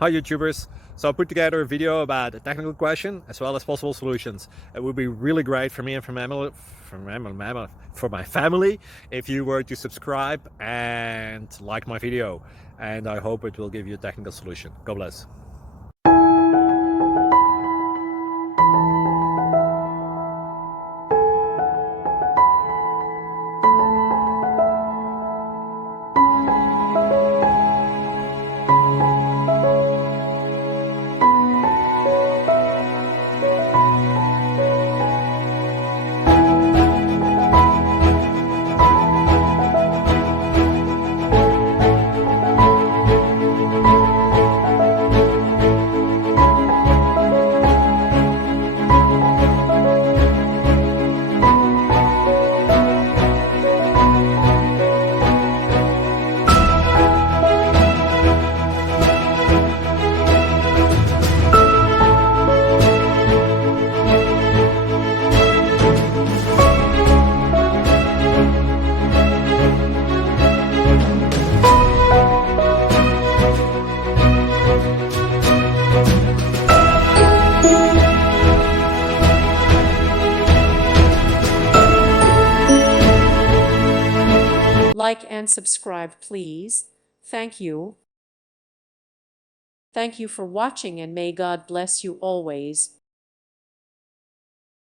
Hi YouTubers! So I put together a video about a technical question as well as possible solutions. It would be really great for me and for my family if you were to subscribe and like my video, and I hope it will give you a technical solution. God bless. Like and subscribe, please. Thank you. Thank you for watching, and may God bless you always.